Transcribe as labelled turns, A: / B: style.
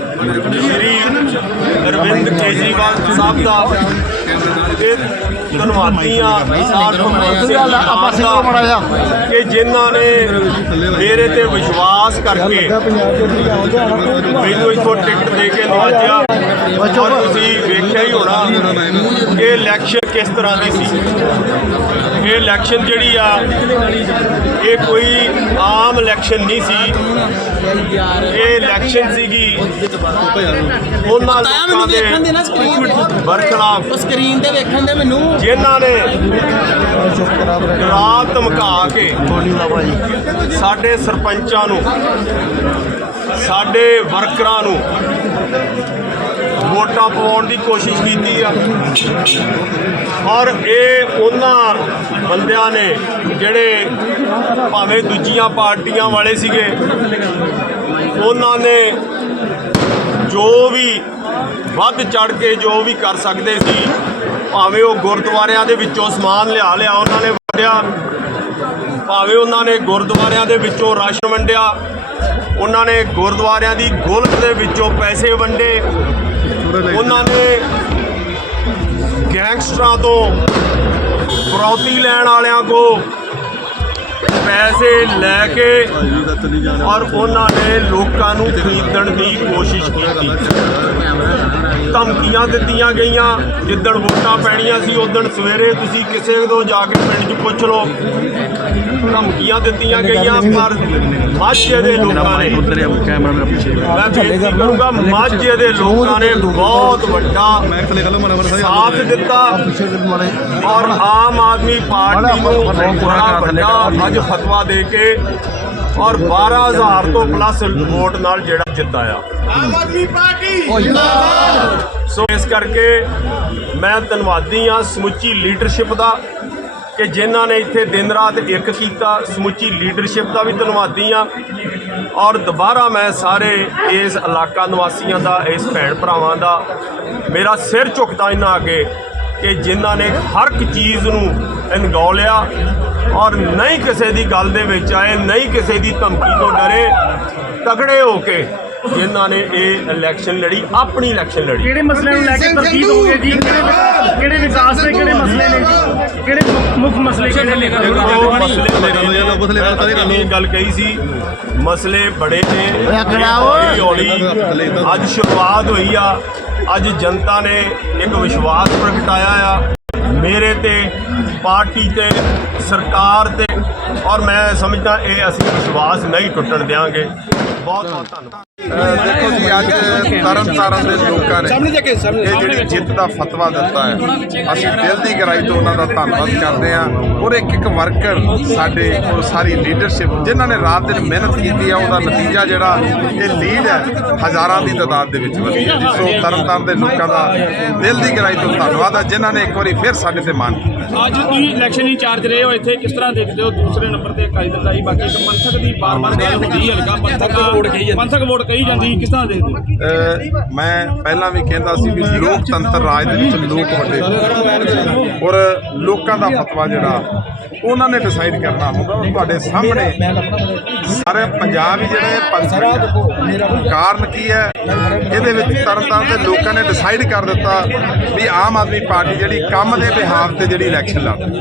A: ਸ਼੍ਰੀ ਅਰਵਿੰਦ ਕੇਜਰੀਵਾਲ ਸਾਹਿਬ ਦਾ ਇਹ ਧੰਨਵਾਦੀਆਂ ਆਪਾਂ ਕਿ ਜਿਨ੍ਹਾਂ ਨੇ ਮੇਰੇ ਤੇ ਵਿਸ਼ਵਾਸ ਕਰਕੇ ਮੈਨੂੰ ਇੱਥੋਂ ਟਿਕਟ ਦੇ ਕੇ ਨਵਾਜਿਆ ਔਰ ਤੁਸੀਂ ਵੇਖਿਆ ਹੀ ਹੋਣਾ ਕਿ ਇਲੈਕਸ਼ਨ ਕਿਸ ਤਰ੍ਹਾਂ ਦੀ ਸੀ? ਇਹ ਇਲੈਕਸ਼ਨ ਜਿਹੜੀ ਆ ਇਹ ਕੋਈ ਆਮ ਇਲੈਕਸ਼ਨ ਨਹੀਂ ਸੀ। ਇਹ ਇਲੈਕਸ਼ਨ ਸੀਗੀ ਉਹਨਾਂ ਲੋਕਾਂ
B: ਦੇ
A: ਬਰਖਲਾਫ
B: ਸਕਰੀਨ ਤੇ। ਵੇਖਣ ਦੇ ਮੈਨੂੰ।
A: ਜਿਨ੍ਹਾਂ ਨੇ ਡਰਾ ਧਮਕਾ ਕੇ ਸਾਡੇ ਸਰਪੰਚਾਂ ਨੂੰ ਸਾਡੇ ਵਰਕਰਾਂ ਨੂੰ ਵੋਟਾਂ ਪਵਾਉਣ ਦੀ ਕੋਸ਼ਿਸ਼ ਕੀਤੀ ਆ। ਔਰ ਇਹ ਉਹਨਾਂ ਬੰਦਿਆਂ ਨੇ ਜਿਹੜੇ ਭਾਵੇਂ ਦੂਜੀਆਂ ਪਾਰਟੀਆਂ ਵਾਲੇ ਸੀਗੇ, ਉਹਨਾਂ ਨੇ ਜੋ ਵੀ ਵੱਧ ਚੜ ਕੇ ਜੋ ਵੀ ਕਰ ਸਕਦੇ ਸੀ, ਭਾਵੇਂ ਉਹ ਗੁਰਦੁਆਰਿਆਂ ਦੇ ਵਿੱਚੋਂ ਸਮਾਨ ਲਿਆ ਲਿਆ ਉਹਨਾਂ ਨੇ ਵੰਡਿਆ, ਭਾਵੇਂ ਉਹਨਾਂ ਨੇ ਗੁਰਦੁਆਰਿਆਂ ਦੇ ਵਿੱਚੋਂ ਰਾਸ਼ਨ ਵੰਡਿਆ, ਉਹਨਾਂ ਨੇ ਗੁਰਦੁਆਰਿਆਂ ਦੀ ਗੋਲਕ ਦੇ ਵਿੱਚੋਂ ਪੈਸੇ ਵੰਡੇ ਉਹਨਾਂ ਨੇ ਗੈਂਗਸਟਰਾਂ ਤੋਂ ਫਰੌਤੀ ਲੈਣ ਵਾਲਿਆਂ ਕੋ ਪੈਸੇ ਲੈ ਕੇ ਔਰ ਉਹਨਾਂ ਨੇ ਲੋਕਾਂ ਨੂੰ ਖਰੀਦਣ ਦੀ ਕੋਸ਼ਿਸ਼ ਕੀਤੀ। ਧਮਕੀਆਂ ਦਿੱਤੀਆਂ ਗਈਆਂ, ਜਿੱਦਣ ਵੋਟਾਂ ਪੈਣੀਆਂ ਸੀ, ਉਦੋਂ ਸਵੇਰੇ ਤੁਸੀਂ ਕਿਸੇ ਤੋਂ ਜਾ ਕੇ ਪਿੰਡ 'ਚ ਪੁੱਛ ਲਓ। ਧਮਕੀਆਂ ਦਿੱਤੀਆਂ ਗਈਆਂ, ਪਰ ਮਾਝੇ ਦੇ ਲੋਕਾਂ ਨੇ ਮੈਂ ਬੇਨਤੀ ਕਰੂੰਗਾ, ਮਾਝੇ ਦੇ ਲੋਕਾਂ ਨੇ ਬਹੁਤ ਵੱਡਾ ਸਾਥ ਦਿੱਤਾ। ਔਰ ਆਮ ਆਦਮੀ ਪਾਰਟੀ ਨੂੰ ਬੜਾ ਵੱਡਾ ਅੱਜ ਫਤਵਾ ਦੇ ਕੇ ਔਰ 12000 ਤੋਂ ਪਲੱਸ ਵੋਟ ਨਾਲ ਜਿਹੜਾ ਜਿੱਤਾਇਆ ਸੋ ਇਸ ਕਰਕੇ ਮੈਂ ਧੰਨਵਾਦੀ ਹਾਂ ਸਮੁੱਚੀ ਲੀਡਰਸ਼ਿਪ ਦਾ ਕਿ ਜਿਨ੍ਹਾਂ ਨੇ ਇੱਥੇ ਦਿਨ ਰਾਤ ਇੱਕ ਕੀਤਾ ਸਮੁੱਚੀ ਲੀਡਰਸ਼ਿਪ ਦਾ ਵੀ ਧੰਨਵਾਦੀ ਹਾਂ। ਔਰ ਦੁਬਾਰਾ ਮੈਂ ਸਾਰੇ ਇਸ ਇਲਾਕਾ ਨਿਵਾਸੀਆਂ ਦਾ ਇਸ ਭੈਣ ਭਰਾਵਾਂ ਦਾ ਮੇਰਾ ਸਿਰ ਝੁਕਦਾ ਇਹਨਾਂ ਅੱਗੇ ਕਿ ਜਿਨ੍ਹਾਂ ਨੇ ਹਰ ਇੱਕ ਚੀਜ਼ ਨੂੰ ਅਣਗੌਲਿਆ ਔਰ ਨਹੀਂ ਕਿਸੇ ਦੀ ਗੱਲ ਦੇ ਵਿੱਚ ਆਏ ਨਹੀਂ ਕਿਸੇ ਦੀ ਧਮਕੀ ਤੋਂ ਡਰੇ ਤਗੜੇ ਹੋ ਕੇ ਜਿਨ੍ਹਾਂ ਨੇ ਇਹ ਇਲੈਕਸ਼ਨ ਲੜੀ ਆਪਣੀ ਇਲੈਕਸ਼ਨ ਲੜੀ।
C: ਕਿਹੜੇ ਮਸਲੇ ਨੂੰ ਲੈ ਕੇ ਤਰਜੀਹ ਦੋਗੇ ਜੀ? ਕਿਹੜੇ ਵਿਕਾਸ ਦੇ ਕਿਹੜੇ ਮਸਲੇ ਨੇ ਜੀ? ਕਿਹੜੇ ਮੁੱਖ- ਮੁੱਖ ਮਸਲੇ ਕਿਹੜੇ ਨੇ?
A: ਉਹ ਮਸਲੇ ਬੜੇ ਗੱਲ ਕਹੀ ਸੀ ਮਸਲੇ ਬੜੇ ਨੇ। ਹੌਲੀ ਅੱਜ ਸ਼ੁਰੂਆਤ ਹੋਈ ਆ। ਅੱਜ ਜਨਤਾ ਨੇ ਇੱਕ ਵਿਸ਼ਵਾਸ ਪ੍ਰਗਟਾਇਆ ਆ। ਮੇਰੇ ਤੇ ਪਾਰਟੀ ਤੇ ਸਰਕਾਰ ਤੇ ਔਰ ਮੈਂ ਸਮਝਦਾ ਇਹ ਅਸੀਂ ਵਿਸ਼ਵਾਸ ਨਹੀਂ ਟੁੱਟਣ ਦੇਵਾਂਗੇ ਬਹੁਤ ਬਹੁਤ ਧੰਨਵਾਦ।
D: ਦੇਖੋ ਜੀ ਅੱਜ ਤਰਨ ਤਾਰਨ ਦੇ ਲੋਕਾਂ ਨੇ ਇਹ ਜਿਹੜੀ ਜਿੱਤ ਦਾ ਫਤਵਾ ਦਿੱਤਾ ਹੈ ਅਸੀਂ ਦਿਲ ਦੀ ਗਹਿਰਾਈ ਤੋਂ ਉਹਨਾਂ ਦਾ ਧੰਨਵਾਦ ਕਰਦੇ ਹਾਂ। ਔਰ ਇੱਕ ਇੱਕ ਵਰਕਰ ਸਾਡੇ ਔਰ ਸਾਰੀ ਲੀਡਰਸ਼ਿਪ ਜਿਨ੍ਹਾਂ ਨੇ ਰਾਤ ਦਿਨ ਮਿਹਨਤ ਕੀਤੀ ਹੈ ਉਹਦਾ ਨਤੀਜਾ ਜਿਹੜਾ ਇਹ ਲੀਡ ਹੈ ਹਜ਼ਾਰਾਂ ਦੀ ਤਾਦਾਦ ਦੇ ਵਿੱਚ ਵਧੀ ਹੈ। ਜੀ ਸੋ ਤਰਨ ਤਾਰਨ ਦੇ ਲੋਕਾਂ ਦਾ ਦਿਲ ਦੀ ਗਹਿਰਾਈ ਤੋਂ ਧੰਨਵਾਦ ਹੈ ਜਿਨ੍ਹਾਂ ਨੇ ਇੱਕ ਵਾਰੀ ਫਿਰ ਸਾਡੇ ਤੇ ਮਾਣ ਕੀਤਾ।
C: ਅੱਜ ਤੁਸੀਂ ਇਲੈਕਸ਼ਨ ਇੰਚਾਰਜ ਰਹੇ ਹੋ ਇੱਥੇ ਕਿਸ ਤਰ੍ਹਾਂ ਦੇਖਦੇ ਹੋ? ਦੂਸਰੇ ਨੰਬਰ ਤੇ ਅਕਾਲੀ ਦਲ ਦਾ ਹੀ ਬਾਕੀ ਪੰਥਕ ਦੀ ਬਾਰ-ਬਾਰ ਗੱਲ ਹੁੰਦੀ ਹੈ ਹਲਕਾ ਪੰਥਕ ਵੋਟ ਕਹੀ ਪੰਥਕ ਵੋਟ ਕਹੀ ਜਾਂਦੀ ਕਿਸ ਤਰ੍ਹਾਂ ਦੇਖਦੇ
D: ਅਹ, ਮੈਂ ਪਹਿਲਾਂ ਵੀ ਕਹਿੰਦਾ ਸੀ ਵੀ ਲੋਕਤੰਤਰ ਰਾਜ ਦੇ ਵਿੱਚ ਲੋਕ ਵੱਡੇ ਨੇ। ਔਰ ਲੋਕਾਂ ਦਾ ਫਤਵਾ ਜਿਹੜਾ, ਉਹਨਾਂ ਨੇ ਡਿਸਾਈਡ ਕਰਨਾ ਹੁੰਦਾ ਔਰ ਤੁਹਾਡੇ ਸਾਹਮਣੇ ਸਾਰੇ ਪੰਜਾਬ ਹੀ ਜਿਹੜੇ ਪੰਥਕ ਕਾਰਨ ਕੀ ਹੈ? ਇਹਦੇ ਵਿੱਚ ਤਰਨਤਾਰਨ ਦੇ ਲੋਕਾਂ ਨੇ ਡਿਸਾਈਡ ਕਰ ਦਿੱਤਾ ਵੀ ਆਮ ਆਦਮੀ ਪਾਰਟੀ ਜਿਹੜੀ ਕੰਮ ਦੇ ਬਿਹਾਫ ਤੇ ਜਿਹੜੀ ਇਲੈਕਸ਼ਨ ਲੜਦੀ